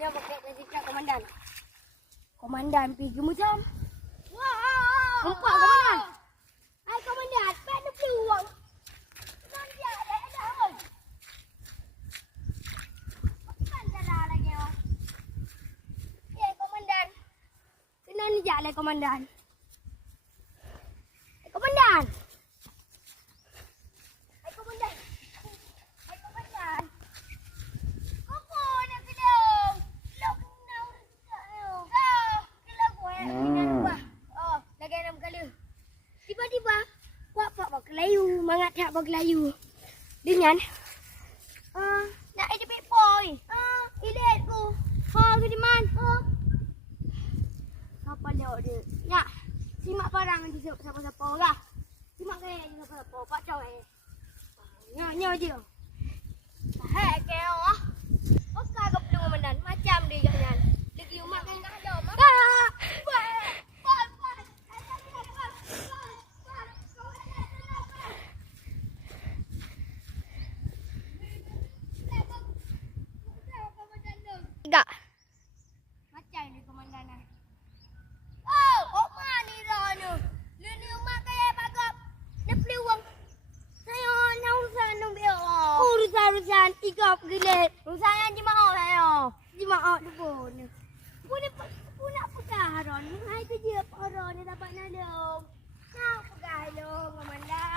Dia pakai nasi cak komandan. Komandan pergi macam. Wah. Nampak komandan? Hai komandan, pen dia peluang. Nanti ada ada apa? Kan salah lagi oh. Ya komandan. Kena ni jalan komandan. Eh, komandan. Hai komandan. Hai komandan. Apa nak kedong? Lok nak rusak yo. Ah, kila gua. Ah. Oh, lagi enam kali. Tiba-tiba, buat pak bak layu, mangat tak bak layu. Dengan ah, nak ada big boy. Ah, ilet ku. Ha, ke di man? Ha. Siapa lewat dia? Ya. Simak barang nanti siapa-siapa lah. Simak gaya ni siapa-siapa. Pak Chow eh. Nya-nya je. Hei, kau ah. Okey, kau perlu komandan. Macam dia jangan. Lagi umat kan tak ada. Mak. Ah! Buat. Buat. Buat. Tiga. Macam Oh, Oma ni dah ni. Lu ni umat kaya bagap. Dia peluang. Saya nak urusan nung dia. Urusan-urusan ikap gelet. Urusan yang jemaah saya. Jemaah tu pun. Pun pun nak pegang haron. Hai tu je haron ni dapat nalung. Nak pegang haron komandan.